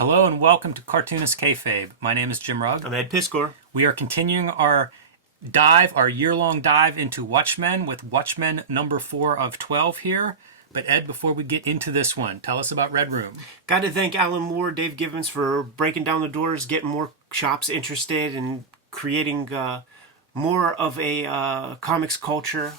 Hello and welcome to Cartoonist Kayfabe. My name is Jim Rugg. I'm Ed Piskor. We are continuing our year-long dive into Watchmen with Watchmen number 4 of 12 here. But Ed, before we get into this one, tell us about Red Room. Got to thank Alan Moore, Dave Gibbons for breaking down the doors, getting more shops interested, and creating more of a comics culture,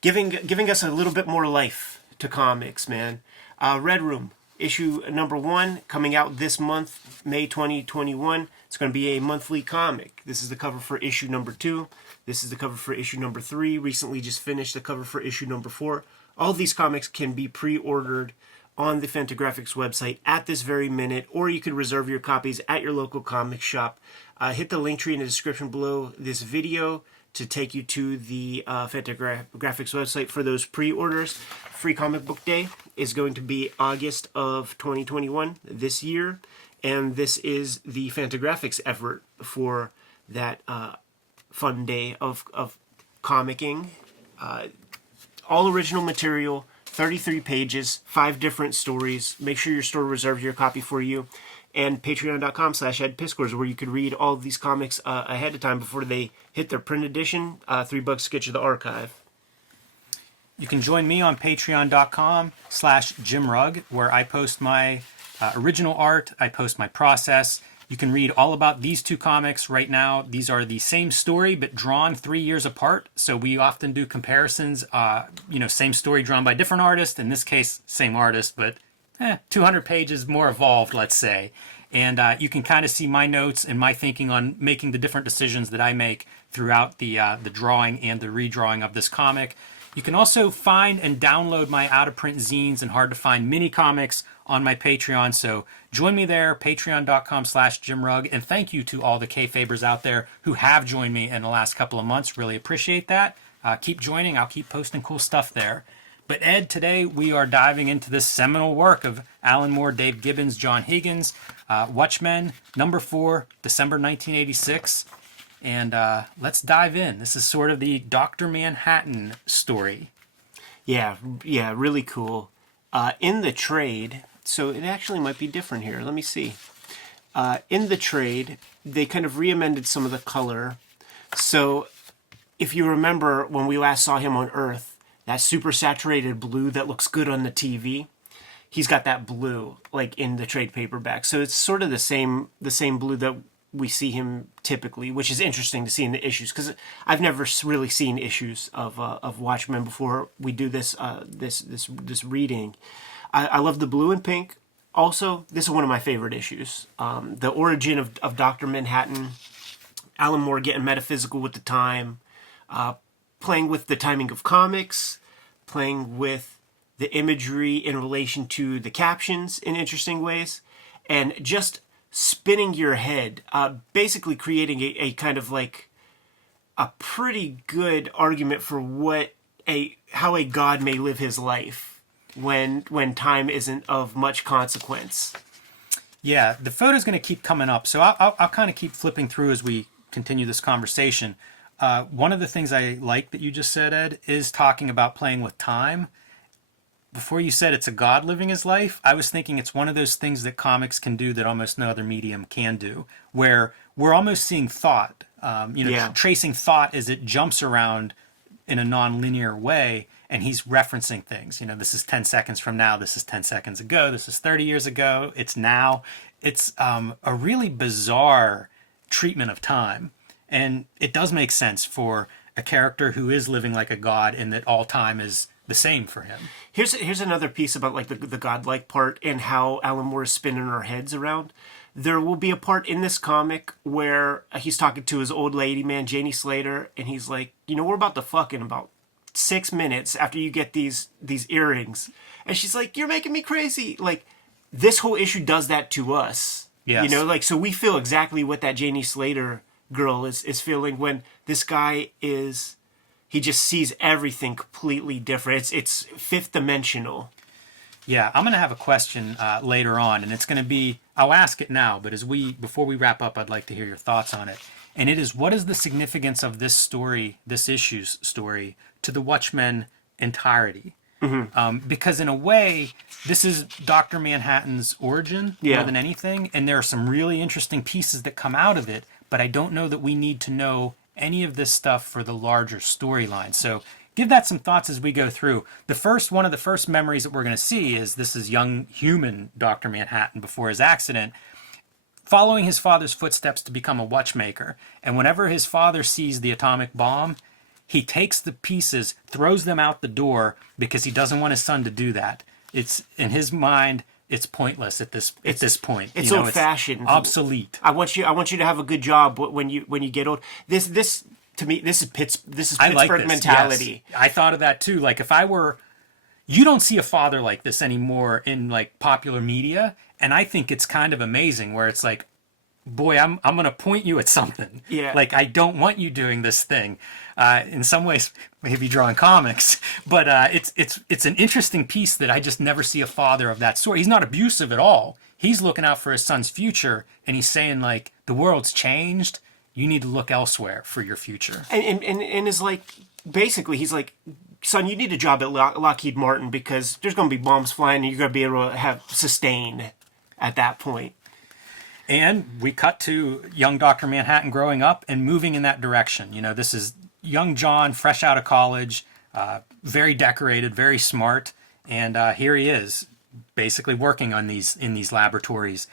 giving us a little bit more life to comics, man. Red Room. Issue number 1 coming out this month, May 2021. It's going to be a monthly comic. This is the cover for issue number 2. This is the cover for issue number 3. Recently just finished the cover for issue number 4. All of these comics can be pre-ordered on the Fantagraphics website at this very minute, or you could reserve your copies at your local comic shop. Hit the link tree in the description below this video to take you to the Fantagraphics website for those pre-orders. Free Comic Book Day is going to be August of 2021 this year, and this is the Fantagraphics effort for that fun day of comicking. All original material, 33 pages, 5 different stories. Make sure your store reserves your copy for you. And patreon.com/edpiskor is where you could read all of these comics ahead of time before they hit their print edition. $3 to get you the archive. You can join me on patreon.com/JimRugg, where I post my original art, I post my process. You can read all about these 2 comics right now. These are the same story, but drawn 3 years apart. So we often do comparisons, same story drawn by different artists. In this case, same artist, but 200 pages more evolved, let's say. And you can kind of see my notes and my thinking on making the different decisions that I make throughout the drawing and the redrawing of this comic. You can also find and download my out-of-print zines and hard-to-find mini-comics on my Patreon. So join me there, patreon.com/JimRugg. And thank you to all the Kayfabers out there who have joined me in the last couple of months. Really appreciate that. Keep joining. I'll keep posting cool stuff there. But Ed, today we are diving into this seminal work of Alan Moore, Dave Gibbons, John Higgins, Watchmen, number 4, December 1986. And let's dive in. This is sort of the Dr. Manhattan story. Yeah, really cool. In the trade, so it actually might be different here. Let me see. In the trade, they kind of re-amended some of the color. So if you remember when we last saw him on Earth, that super saturated blue that looks good on the TV, he's got that blue like in the trade paperback. So it's sort of the same blue that we see him typically, which is interesting to see in the issues because I've never really seen issues of Watchmen before we do this reading. I love the blue and pink. Also, this is one of my favorite issues. The origin of Dr. Manhattan, Alan Moore getting metaphysical with the time, playing with the timing of comics, playing with the imagery in relation to the captions in interesting ways, and just spinning your head, basically creating a kind of like a pretty good argument for how a god may live his life when time isn't of much consequence. Yeah, the photo's going to keep coming up, so I'll kind of keep flipping through as we continue this conversation. One of the things I like that you just said, Ed, is talking about playing with time. Before you said it's a god living his life, I was thinking it's one of those things that comics can do that almost no other medium can do, where we're almost seeing thought, tracing thought as it jumps around in a non-linear way, and he's referencing things. This is 10 seconds from now, this is 10 seconds ago, this is 30 years ago, it's now. It's a really bizarre treatment of time. And it does make sense for a character who is living like a god and that all time is the same for him. Here's another piece about like the godlike part and how Alan Moore is spinning our heads around. There will be a part in this comic where he's talking to his old lady man, Janie Slater, and he's like, we're about to fuck in about 6 minutes after you get these earrings. And she's like, you're making me crazy. Like, this whole issue does that to us. Yes. So we feel exactly what that Janie Slater girl is feeling when this guy he just sees everything completely different. It's fifth dimensional. Yeah, I'm going to have a question later on, and it's going to be, I'll ask it now, but before we wrap up, I'd like to hear your thoughts on it. And it is, what is the significance of this story, this issue's story, to the Watchmen entirety? Because in a way, this is Dr. Manhattan's origin more than anything, and there are some really interesting pieces that come out of it, but I don't know that we need to know any of this stuff for the larger storyline. So give that some thoughts as we go through. One of the first memories that we're going to see is this is young human Dr. Manhattan before his accident, following his father's footsteps to become a watchmaker. And whenever his father sees the atomic bomb, he takes the pieces, throws them out the door because he doesn't want his son to do that. It's in his mind, it's pointless at this point. It's old-fashioned, obsolete. I want you to have a good job when you get old. This to me, this is Pittsburgh mentality. Yes. I thought of that too. Like you don't see a father like this anymore in like popular media, and I think it's kind of amazing where it's like, boy, I'm going to point you at something. Yeah. Like, I don't want you doing this thing. In some ways, maybe drawing comics, but it's an interesting piece that I just never see a father of that sort. He's not abusive at all. He's looking out for his son's future, and he's saying, like, the world's changed. You need to look elsewhere for your future. And is like, basically, he's like, son, you need a job at Lockheed Martin because there's going to be bombs flying and you're going to be able to have sustain at that point. And we cut to young Dr. Manhattan growing up and moving in that direction. You know, this is young John, fresh out of college, very decorated, very smart. And here he is, basically working on in these laboratories.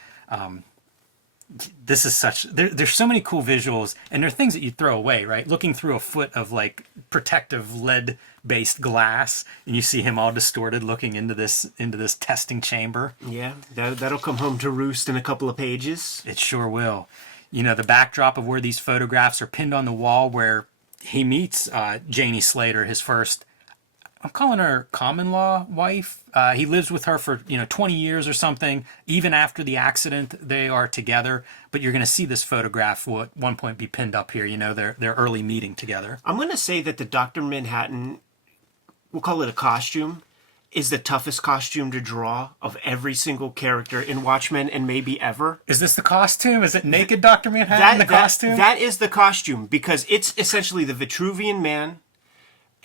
This is there's so many cool visuals, and there are things that you throw away, right? Looking through a foot of like protective lead-based glass, and you see him all distorted looking into this testing chamber. Yeah, that'll come home to roost in a couple of pages. It sure will. You know, the backdrop of where these photographs are pinned on the wall where he meets Janie Slater, his first, I'm calling her common law wife. He lives with her for 20 years or something. Even after the accident, they are together. But you're going to see this photograph at one point be pinned up here. You know, their early meeting together. I'm going to say that the Dr. Manhattan, we'll call it a costume, is the toughest costume to draw of every single character in Watchmen and maybe ever. Is this the costume? Is it naked Dr. Manhattan, costume? That is the costume because it's essentially the Vitruvian Man,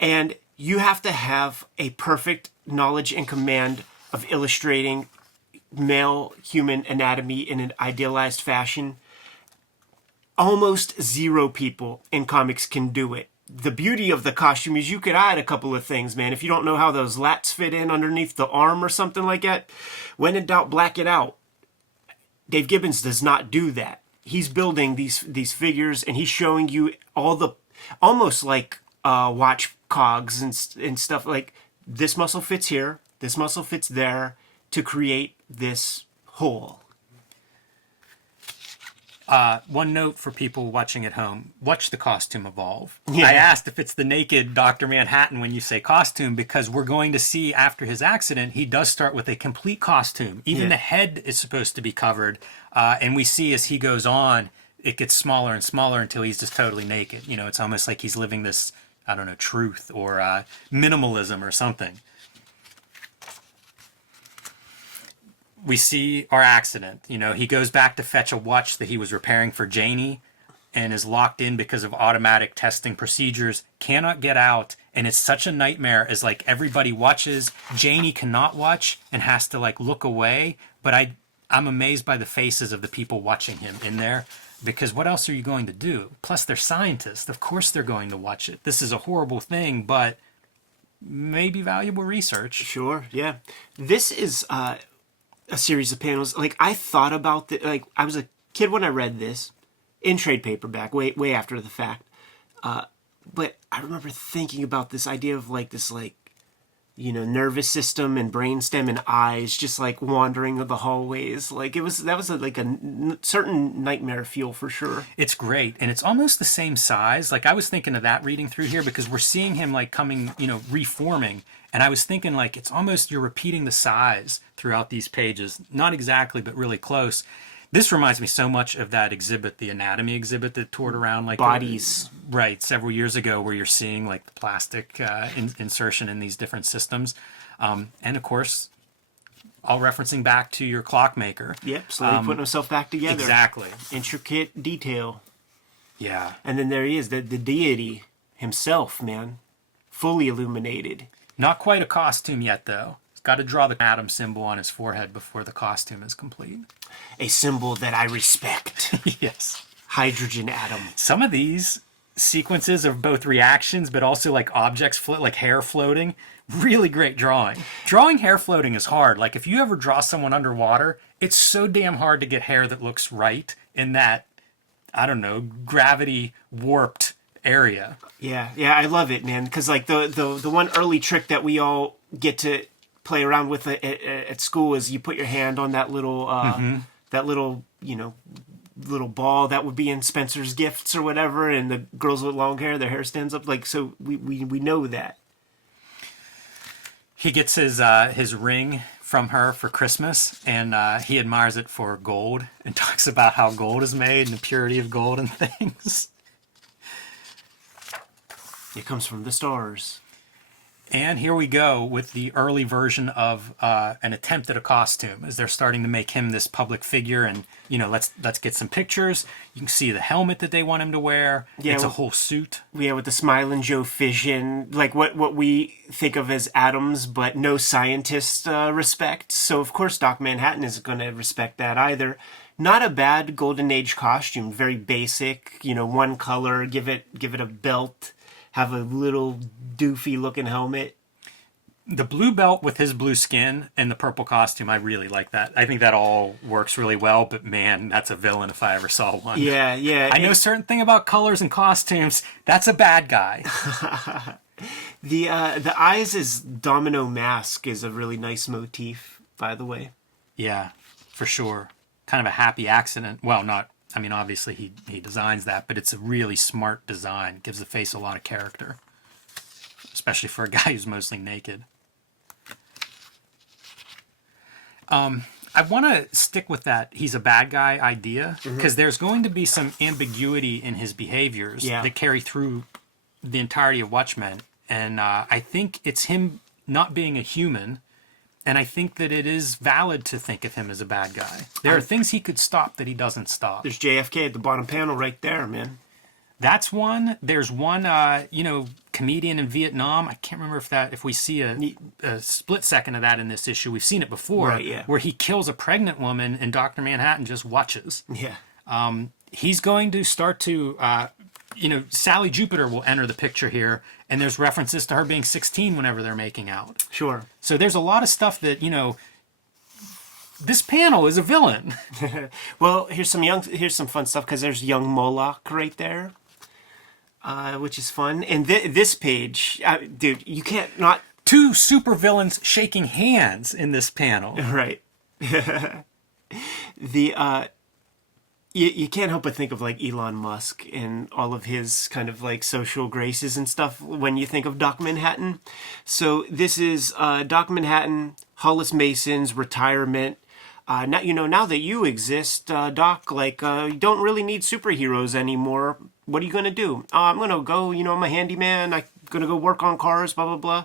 and you have to have a perfect knowledge and command of illustrating male human anatomy in an idealized fashion. Almost zero people in comics can do it. The beauty of the costume is you could add a couple of things, man. If you don't know how those lats fit in underneath the arm or something like that, when in doubt, black it out. Dave Gibbons does not do that. He's building these figures, and he's showing you all the, almost like watch cogs and stuff, like this muscle fits here, this muscle fits there to create this whole. One note for people watching at home, watch the costume evolve. Yeah. I asked if it's the naked Dr. Manhattan when you say costume, because we're going to see after his accident, he does start with a complete costume. Even the head is supposed to be covered. And we see as he goes on, it gets smaller and smaller until he's just totally naked. You know, it's almost like he's living this, I don't know, truth or minimalism or something. We see our accident. You know, he goes back to fetch a watch that he was repairing for Janie and is locked in because of automatic testing procedures, cannot get out, and it's such a nightmare as like everybody watches. Janie cannot watch and has to like look away, but I'm amazed by the faces of the people watching him in there, because what else are you going to do? Plus they're scientists. Of course they're going to watch it. This is a horrible thing, but maybe valuable research. Sure, yeah. This is a series of panels. Like, I thought about it. Like, I was a kid when I read this in trade paperback, way after the fact. But I remember thinking about this idea of like this, like, you know, nervous system and brainstem and eyes just like wandering the hallways. Like that was like a certain nightmare feel for sure. It's great. And it's almost the same size. Like I was thinking of that reading through here because we're seeing him like coming, you know, reforming. And I was thinking like, it's almost, you're repeating the size throughout these pages. Not exactly, but really close. This reminds me so much of that exhibit, the anatomy exhibit that toured around like bodies, right, several years ago, where you're seeing like the plastic insertion in these different systems, and of course, all referencing back to your clockmaker. Yep, slowly putting himself back together. Exactly, intricate detail. Yeah, and then there he is, the deity himself, man, fully illuminated. Not quite a costume yet, though. He's got to draw the atom symbol on his forehead before the costume is complete. A symbol that I respect. Yes. Hydrogen atom. Some of these sequences of both reactions, but also like objects float, like hair floating. Really great drawing. Drawing hair floating is hard. Like if you ever draw someone underwater, it's so damn hard to get hair that looks right in that, I don't know, gravity warped area. Yeah, I love it, man. Because like the one early trick that we all get to play around with at school is you put your hand on that little little ball that would be in Spencer's Gifts or whatever, and the girls with long hair, their hair stands up. Like, so we know that. He gets his ring from her for Christmas, and he admires it for gold and talks about how gold is made and the purity of gold and things. It comes from the stars. And here we go with the early version of an attempt at a costume, as they're starting to make him this public figure. And let's get some pictures. You can see the helmet that they want him to wear. Yeah, it's a whole suit. Yeah, with the Smiling Joe fission, like what we think of as atoms, but no scientist respect. So of course Doc Manhattan isn't going to respect that either. Not a bad Golden Age costume, very basic. One color. Give it a belt. Have a little doofy looking helmet. The blue belt with his blue skin and the purple costume, I really like that. I think that all works really well, but man, that's a villain if I ever saw one. Yeah. I know a certain thing about colors and costumes. That's a bad guy. The eyes as domino mask is a really nice motif, by the way. Yeah, for sure. Kind of a happy accident. Well, not... I mean, obviously he designs that, but it's a really smart design. It gives the face a lot of character, especially for a guy who's mostly naked. I want to stick with that he's a bad guy idea, because there's going to be some ambiguity in his behaviors that carry through the entirety of Watchmen, and I think it's him not being a human. And I think that it is valid to think of him as a bad guy. There are things he could stop that he doesn't stop. There's JFK at the bottom panel right there, man. That's one. There's one, comedian in Vietnam. I can't remember if we see a split second of that in this issue. We've seen it before, right, yeah. Where he kills a pregnant woman and Dr. Manhattan just watches. Yeah. He's going to start to, Sally Jupiter will enter the picture here, and there's references to her being 16 whenever they're making out. Sure. So there's a lot of stuff that, this panel is a villain. Well, here's some fun stuff, because there's young Moloch right there, which is fun. And this page, dude, you can't not... Two supervillains shaking hands in this panel. Right. You can't help but think of like Elon Musk and all of his kind of like social graces and stuff when you think of Doc Manhattan. So this is Doc Manhattan, Hollis Mason's retirement. Now that you exist, Doc, like you don't really need superheroes anymore. What are you gonna do? I'm gonna go. I'm a handyman. I'm gonna go work on cars. Blah blah blah.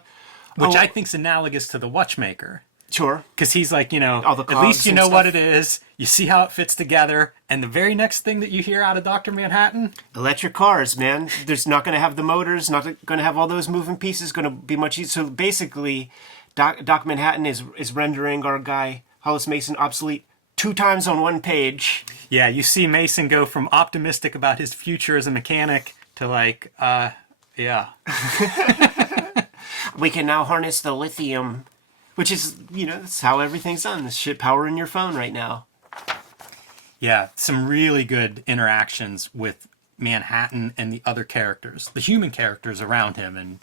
Which I think's analogous to the Watchmaker. Sure. Because he's like, all the at least you know stuff. what it is. You see how it fits together. And the very next thing that you hear out of Dr. Manhattan? Electric cars, man. There's not going to have the motors, not going to have all those moving pieces, going to be much easier. So basically, Doc Manhattan is rendering our guy, Hollis Mason, obsolete 2 times on one page. Yeah, you see Mason go from optimistic about his future as a mechanic to like, yeah. We can now harness the lithium. Which is, that's how everything's done. This shit powering your phone right now. Yeah, some really good interactions with Manhattan and the other characters, the human characters around him, and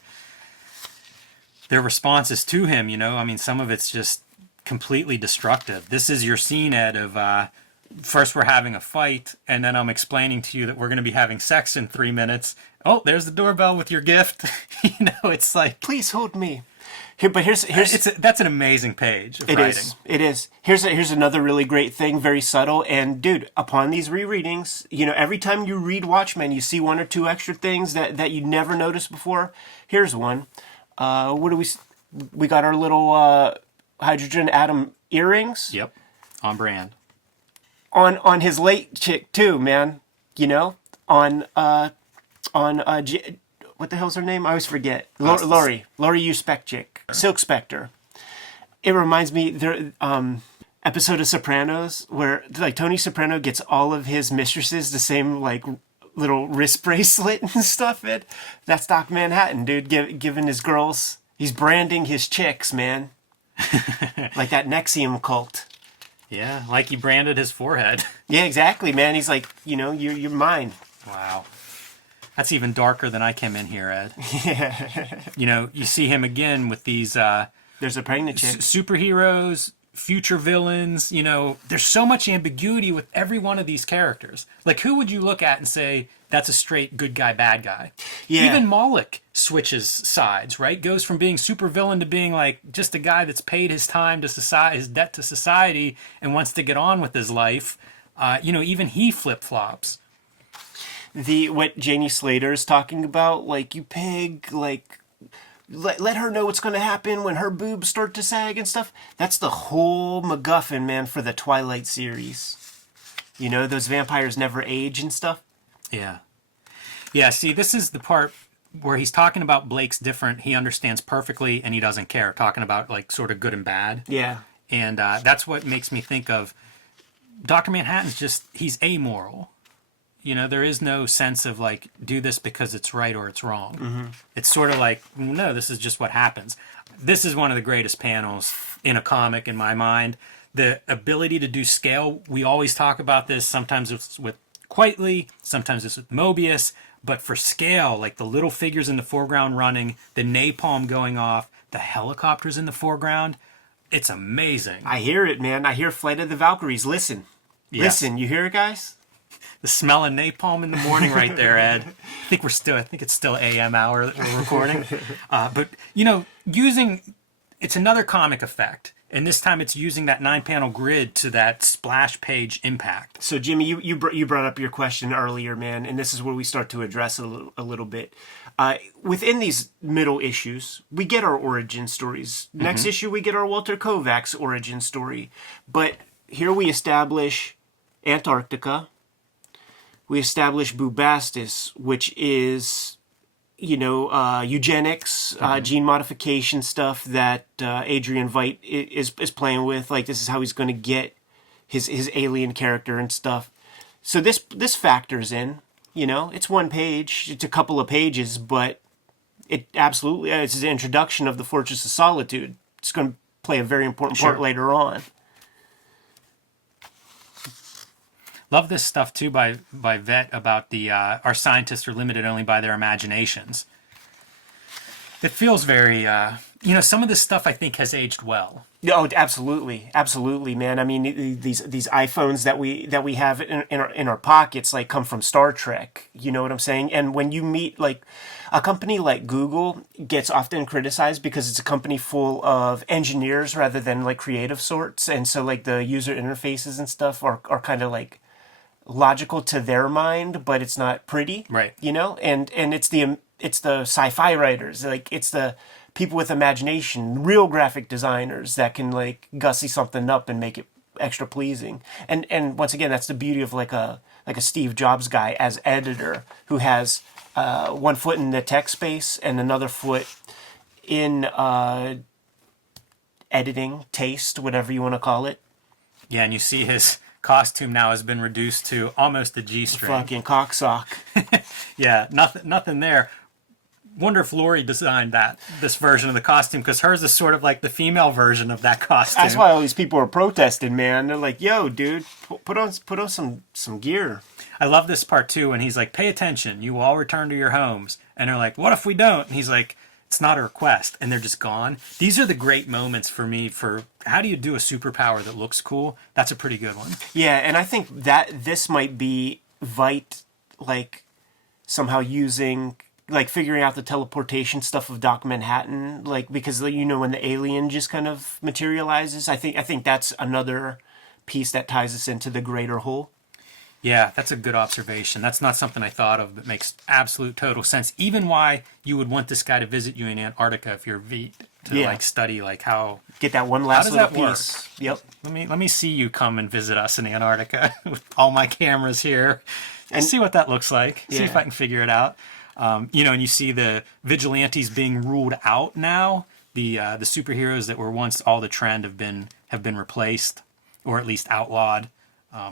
their responses to him, I mean, some of it's just completely destructive. This is your scene, Ed, of first we're having a fight, and then I'm explaining to you that we're going to be having sex in 3 minutes. Oh, there's the doorbell with your gift. It's like... Please hold me. Here's that's an amazing page of writing. It is. Here's another really great thing, very subtle. And dude, upon these rereadings, every time you read Watchmen, you see 1 or 2 extra things that you never noticed before. Here's one. What do we got our little hydrogen atom earrings? Yep, on brand. On his late chick too, man. what the hell's her name? I always forget. Lori. Lori U. Chick. Silk Spectre. It reminds me, there episode of Sopranos where like Tony Soprano gets all of his mistresses the same like little wrist bracelet and stuff. That's Doc Manhattan, dude, giving his girls, he's branding his chicks, man. Like that Nexium cult. Yeah, like he branded his forehead. Yeah, exactly, man. He's like, you're mine. Wow. That's even darker than I came in here, Ed. Yeah. You see him again with these There's a pregnant chick. Superheroes, future villains. There's so much ambiguity with every one of these characters. Like, who would you look at and say, that's a straight good guy, bad guy? Yeah. Even Moloch switches sides, right? Goes from being super villain to being like just a guy that's paid his time to society, his debt to society, and wants to get on with his life. Even he flip-flops. What Janie Slater's talking about, like, you pig, like, let her know what's going to happen when her boobs start to sag and stuff. That's the whole MacGuffin, man, for the Twilight series. Those vampires never age and stuff. Yeah. Yeah, see, this is the part where he's talking about Blake's different. He understands perfectly and he doesn't care. Talking about, like, sort of good and bad. Yeah. And that's what makes me think of Dr. Manhattan's he's amoral. There is no sense of, like, do this because it's right or it's wrong. Mm-hmm. It's sort of like, no, this is just what happens. This is one of the greatest panels in a comic, in my mind. The ability to do scale, we always talk about this. Sometimes it's with Quitely, sometimes it's with Mobius. But for scale, like the little figures in the foreground running, the napalm going off, the helicopters in the foreground, it's amazing. I hear it, man. I hear Flight of the Valkyries. Listen. Yes. Listen, you hear it, guys? The smell of napalm in the morning right there, Ed. I think it's still AM hour that we're recording. But, it's another comic effect. And this time it's using that 9-panel grid to that splash page impact. So, Jimmy, you brought up your question earlier, man, and this is where we start to address a little bit. Within these middle issues, we get our origin stories. Next issue, we get our Walter Kovacs origin story. But here we establish Antarctica. We establish Bubastis, which is, eugenics, gene modification stuff that Adrian Veidt is playing with. Like, this is how he's going to get his alien character and stuff. So this factors in. It's one page, it's a couple of pages, but it absolutely it's the introduction of the Fortress of Solitude. It's going to play a very important part later on. Love this stuff too by Veidt about the our scientists are limited only by their imaginations. It feels very some of this stuff I think has aged well. Oh, absolutely, man. I mean, these iPhones that we have in our pockets like come from Star Trek. You know what I'm saying? And when you meet like a company like Google gets often criticized because it's a company full of engineers rather than like creative sorts, and so like the user interfaces and stuff are kind of like logical to their mind, but it's not pretty, right? And it's the sci-fi writers, like it's the people with imagination, real graphic designers that can like gussy something up and make it extra pleasing. And once again, that's the beauty of like a Steve Jobs guy as editor who has one foot in the tech space and another foot in editing, taste, whatever you want to call it. Yeah, and you see his costume now has been reduced to almost a G-string. Fucking cocksock. Yeah, nothing there. Wonder if Lori designed this version of the costume, because hers is sort of like the female version of that costume. That's why all these people are protesting, man. They're like, "Yo, dude, put on some gear." I love this part too when he's like, "Pay attention, you will all return to your homes," and they're like, "What if we don't?" And he's like, "It's not a request," and they're just gone. These are the great moments for me for how do you do a superpower that looks cool? That's a pretty good one. Yeah, and I think that this might be Veidt like somehow using like figuring out the teleportation stuff of Doc Manhattan, like because when the alien just kind of materializes. I think that's another piece that ties us into the greater whole. Yeah, that's a good observation. That's not something I thought of, but makes absolute total sense. Even why you would want this guy to visit you in Antarctica if you're Veidt to like study like how get that one last little piece. Yep. Let me see you come and visit us in Antarctica with all my cameras here and see what that looks like. See if I can figure it out. You know, and you see the vigilantes being ruled out now. The superheroes that were once all the trend have been replaced, or at least outlawed.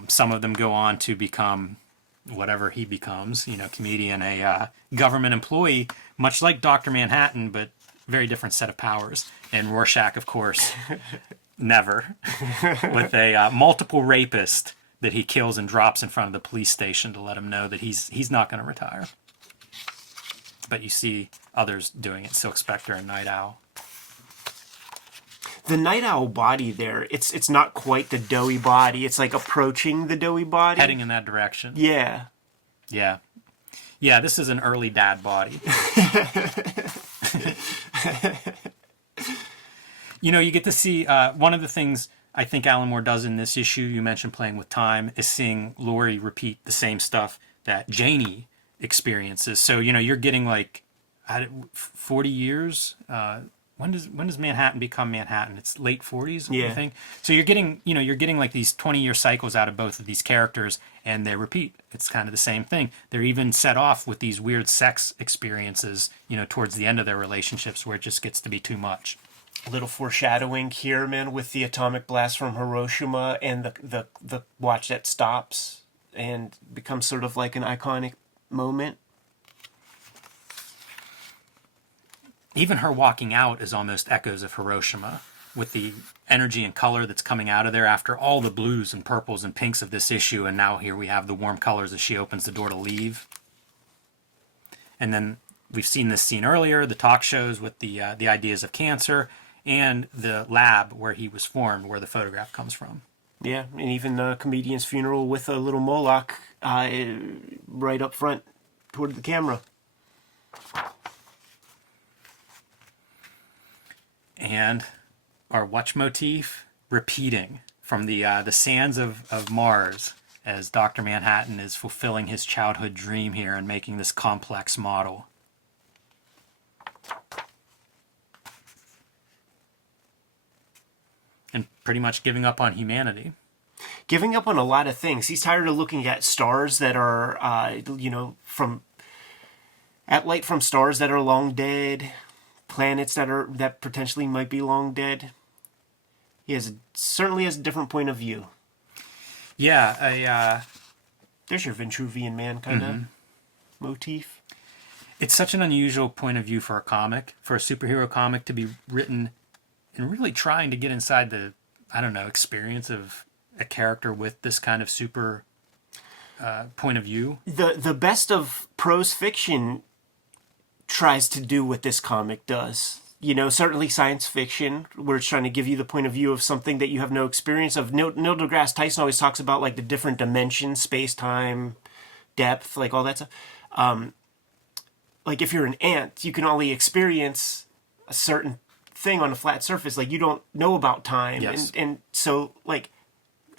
Some of them go on to become whatever he becomes, you know, comedian, a government employee, much like Dr. Manhattan, but very different set of powers. And Rorschach, of course, never, with a multiple rapist that he kills and drops in front of the police station to let him know that he's not going to retire. But you see others doing it, Silk Spectre and Night Owl. The Night Owl body there, it's not quite the doughy body. It's like approaching the doughy body. Heading in that direction. Yeah. Yeah. Yeah, this is an early dad body. You know, you get to see one of the things I think Alan Moore does in this issue, you mentioned playing with time, is seeing Laurie repeat the same stuff that Janie experiences. So, you know, you're getting like 40 years. When does Manhattan become Manhattan? It's late 40s, I think. So you're getting like these 20-year cycles out of both of these characters, and they repeat. It's kind of the same thing. They're even set off with these weird sex experiences, you know, towards the end of their relationships where it just gets to be too much. A little foreshadowing here, man, with the atomic blast from Hiroshima and the watch that stops and becomes sort of like an iconic moment. Even her walking out is almost echoes of Hiroshima, with the energy and color that's coming out of there after all the blues and purples and pinks of this issue, and now here we have the warm colors as she opens the door to leave. And then we've seen this scene earlier, the talk shows with the ideas of cancer, and the lab where he was formed, where the photograph comes from. Yeah, and even the comedian's funeral with a little Moloch right up front toward the camera. And our watch motif repeating from the sands of Mars as Dr. Manhattan is fulfilling his childhood dream here and making this complex model. And pretty much giving up on humanity. Giving up on a lot of things. He's tired of looking at stars that are, at light from stars that are long dead, planets that potentially might be long dead. He certainly has a different point of view. Yeah, there's your Vitruvian Man kind of motif. It's such an unusual point of view for a comic, for a superhero comic to be written and really trying to get inside the, experience of a character with this kind of super point of view. The best of prose fiction tries to do what this comic does. You know, certainly science fiction, where it's trying to give you the point of view of something that you have no experience of. Neil deGrasse Tyson always talks about like the different dimensions, space, time, depth, like all that stuff. Like if you're an ant, you can only experience a certain thing on a flat surface. Like you don't know about time. Yes. And so like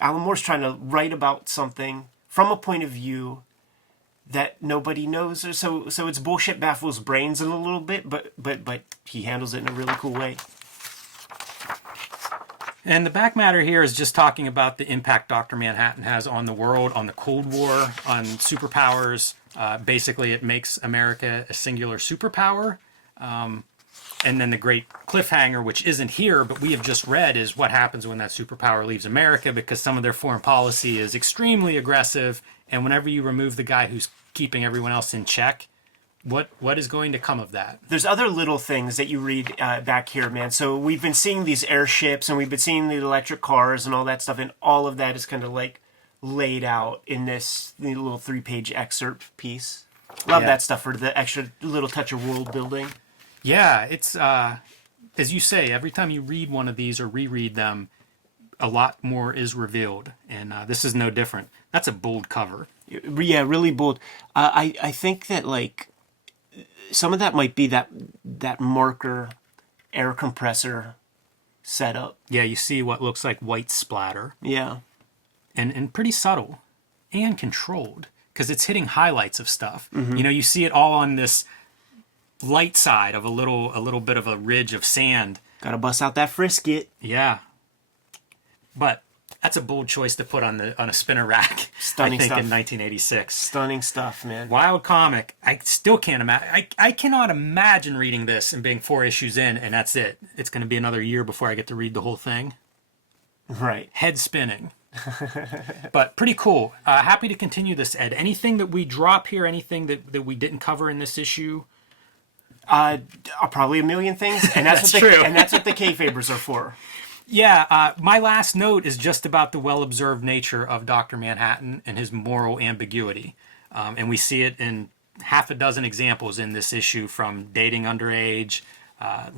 Alan Moore's trying to write about something from a point of view that nobody knows. So it's bullshit baffles brains in a little bit, but he handles it in a really cool way. And the back matter here is just talking about the impact Dr. Manhattan has on the world, on the Cold War, on superpowers. Basically, it makes America a singular superpower. And then the great cliffhanger, which isn't here, but we have just read, is what happens when that superpower leaves America, because some of their foreign policy is extremely aggressive. And whenever you remove the guy who's keeping everyone else in check, what is going to come of that? There's other little things that you read back here, man. So we've been seeing these airships, and we've been seeing the electric cars and all that stuff, and all of that is kind of like laid out in this little 3-page excerpt piece. Love that stuff for the extra little touch of world building. Yeah, it's, as you say, every time you read one of these or reread them, a lot more is revealed, and this is no different. That's a bold cover. Yeah, really bold. I think that like some of that might be that marker air compressor setup. Yeah, you see what looks like white splatter. Yeah, and pretty subtle and controlled, because it's hitting highlights of stuff. You know, you see it all on this light side of a little bit of a ridge of sand. Gotta bust out that frisket. Yeah. But That's a bold choice to put on a spinner rack. Stunning I think stuff. in 1986. Stunning stuff, man. Wild comic. I still can't imagine. I cannot imagine reading this and being 4 issues in, and that's it. It's going to be another year before I get to read the whole thing. Right. Head spinning. But pretty cool. Happy to continue this, Ed. Anything that we drop here, anything that we didn't cover in this issue? Probably a million things, and that's That's what true. And that's what the Kayfabers are for. Yeah, my last note is just about the well-observed nature of Dr. Manhattan and his moral ambiguity. And we see it in half a dozen examples in this issue, from dating underage,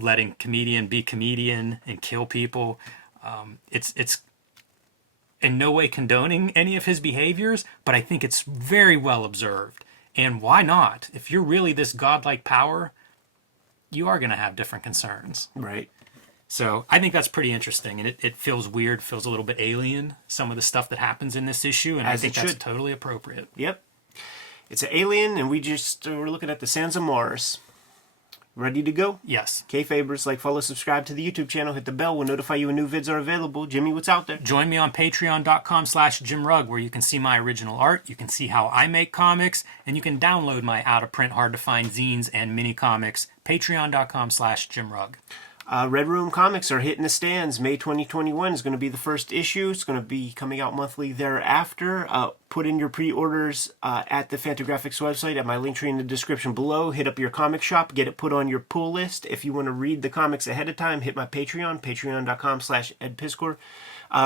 letting comedian be comedian and kill people. It's in no way condoning any of his behaviors, but I think it's very well observed. And why not? If you're really this godlike power, you are going to have different concerns. Right. So I think that's pretty interesting, and it feels weird, feels a little bit alien, some of the stuff that happens in this issue, and I think that's totally appropriate. Yep. It's an alien, and we're looking at the Sands of Mars. Ready to go? Yes. Kayfabers, like, follow, subscribe to the YouTube channel, hit the bell. We'll notify you when new vids are available. Jimmy, what's out there? Join me on patreon.com/JimRugg, where you can see my original art, you can see how I make comics, and you can download my out-of-print, hard-to-find zines and mini-comics, patreon.com/JimRugg. Red Room Comics are hitting the stands. May 2021 is going to be the first issue. It's going to be coming out monthly thereafter. Put in your pre-orders at the Fantagraphics website at my link tree in the description below. Hit up your comic shop. Get it put on your pull list. If you want to read the comics ahead of time, hit my Patreon, patreon.com/EdPiskor.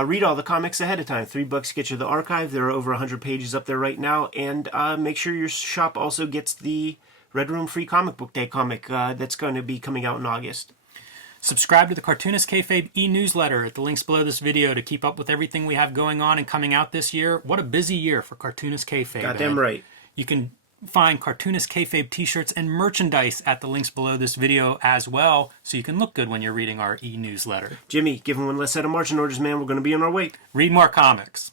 Read all the comics ahead of time. $3 gets you the archive. There are over 100 pages up there right now. And make sure your shop also gets the Red Room Free Comic Book Day comic that's going to be coming out in August. Subscribe to the Cartoonist Kayfabe e-newsletter at the links below this video to keep up with everything we have going on and coming out this year. What a busy year for Cartoonist Kayfabe. Goddamn right. You can find Cartoonist Kayfabe t-shirts and merchandise at the links below this video as well, so you can look good when you're reading our e-newsletter. Jimmy, give him one less set of marching orders, man. We're going to be on our way. Read more comics.